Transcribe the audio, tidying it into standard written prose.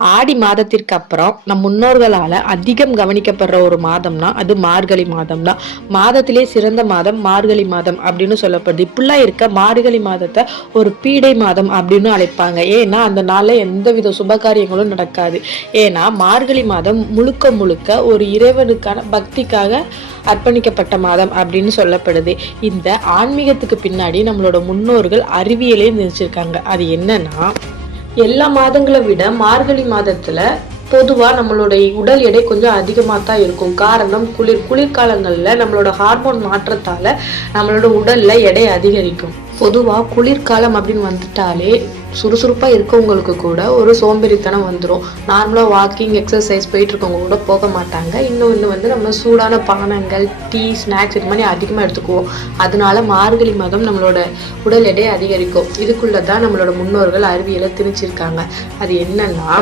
ஆடி மாதத்திற்கு அப்புறம் நம் முன்னோர்களால அதிகம் கவனிக்கப்படுற ஒரு மாதம்னா அது மார்கழி மாதம் தான். மாதத்திலே சிறந்த மாதம் மார்கழி மாதம் அப்படின்னு சொல்லப்படுது. இப்படிலாம் இருக்க மார்கழி மாதத்தை ஒரு பீடை மாதம் அப்படின்னு அழைப்பாங்க. ஏன்னா அந்த நாள்ல எந்தவித சுபகாரியங்களும் நடக்காது. ஏன்னா மார்கழி மாதம் முழுக்க முழுக்க ஒரு இறைவனுக்கான பக்திக்காக அர்ப்பணிக்கப்பட்ட மாதம் அப்படின்னு சொல்லப்படுது. இந்த ஆன்மீகத்துக்கு பின்னாடி நம்மளோட முன்னோர்கள் அறிவியலே நினைச்சிருக்காங்க. அது என்னன்னா, எல்லா மாதங்களை விட மார்கழி மாதத்துல பொதுவா நம்மளுடைய உடல் எடை கொஞ்சம் அதிகமாக தான் இருக்கும். காரணம் குளிர்காலங்கள்ல நம்மளோட ஹார்மோன் மாற்றத்தால நம்மளோட உடல்ல எடை அதிகரிக்கும். பொதுவா குளிர்காலம் அப்படின்னு வந்துட்டாலே சுறுசுறுப்பா இருக்கவங்களுக்கு கூட ஒரு சோம்பேறித்தனம் வந்துடும். நார்மலா வாக்கிங் எக்ஸசைஸ் போயிட்டு இருக்கவங்க கூட போக மாட்டாங்க. இன்னொன்று வந்து நம்ம சூடான பானங்கள், டீ, ஸ்நாக்ஸ் இது மாதிரி அதிகமாக எடுத்துக்குவோம். அதனால மார்கழி மாதம் நம்மளோட உடல் எடை அதிகரிக்கும். இதுக்குள்ளதான் நம்மளோட முன்னோர்கள் அறிவியலை திணிச்சிருக்காங்க. அது என்னன்னா